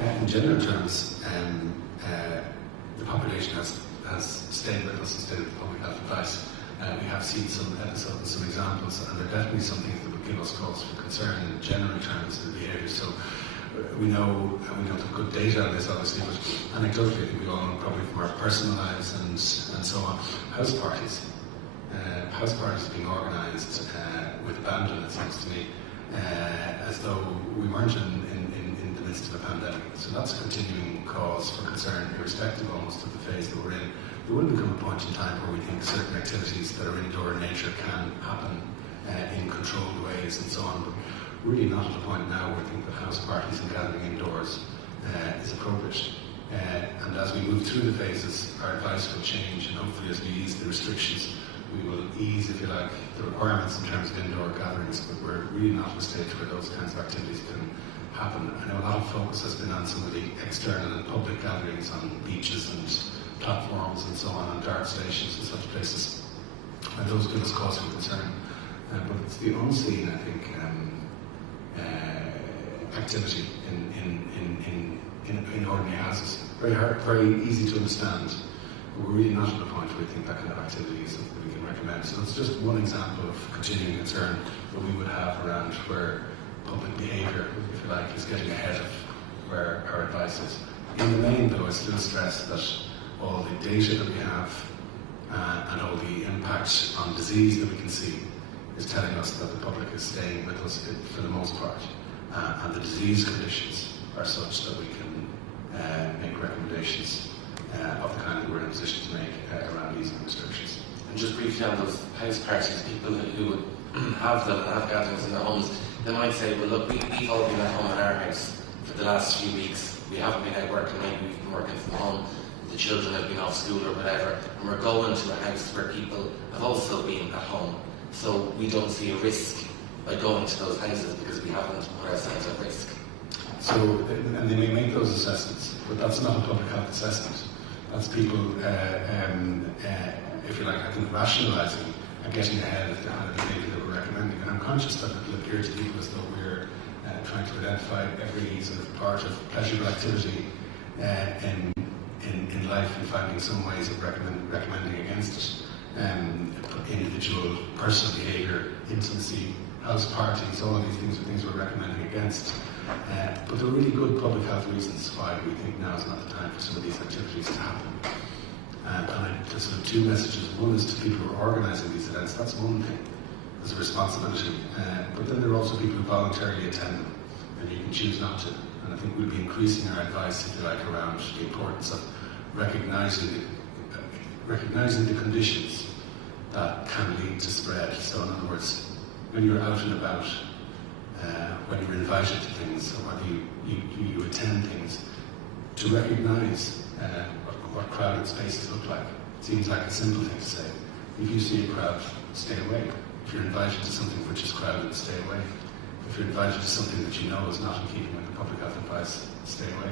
In general terms, the population has stayed with us and stayed with the public health advice. We have seen some episodes and some examples, and they're definitely some things that would give us cause for concern in general terms of the behaviour. So we know, and we don't have good data on this obviously, but anecdotally I think we all know probably from our personal lives and so on, house parties being organised with abandon, it seems to me, as though we weren't in the midst of a pandemic. So that's a continuing cause for concern, irrespective almost of the phase that we're in. There will become a point in time where we think certain activities that are indoor in nature can happen in controlled ways and so on, but really not at a point now where we think that house parties and gathering indoors is appropriate. And as we move through the phases, our advice will change, and hopefully as we ease the restrictions, we will ease, if you like, the requirements in terms of indoor gatherings, but we're really not at a stage where those kinds of activities can happen. I know a lot of focus has been on some of the external and public gatherings on beaches and platforms and so on dart stations and such places, and those give us cause for concern. But it's the unseen, I think, activity in ordinary houses. Very easy to understand. But we're really not at a point where we think that kind of activity is something we can recommend. So it's just one example of continuing concern that we would have around where public behaviour, if you like, is getting ahead of where our advice is. In the main, though, I still stress that all the data that we have and all the impact on disease that we can see is telling us that the public is staying with us for the most part, and the disease conditions are such that we can make recommendations of the kind that we're in a position to make around easing restrictions. And just briefly on those house parties, people who would have them and have gatherings in their homes, they might say, well look, we've all been at home in our house for the last few weeks, we haven't been out working, maybe we've been working from home, the children have been off school or whatever, and we're going to a house where people have also been at home. So we don't see a risk by going to those houses because we haven't put ourselves at risk. So, and they may make those assessments, but that's not a public health assessment. That's people, if you like, I think, rationalising and getting ahead of the kind of behaviour that we're recommending. And I'm conscious that it will appear to people as though we're trying to identify every sort of part of pleasurable activity in life and finding some ways of recommending against it. Individual, personal behaviour, intimacy, house parties, all of these things are things we're recommending against. But there are really good public health reasons why we think now is not the time for some of these activities to happen. There's sort of two messages. One is to people who are organising these events. That's one thing. There's a responsibility. But then there are also people who voluntarily attend them, and you can choose not to. And I think we'll be increasing our advice, if you like, around the importance of recognising the conditions that can lead to spread. So in other words, when you're out and about, when you're invited to things, or whether you attend things, to recognise what crowded spaces look like. It seems like a simple thing to say. If you see a crowd, stay away. If you're invited to something which is crowded, stay away. If you're invited to something that you know is not in keeping with the public health advice, stay away.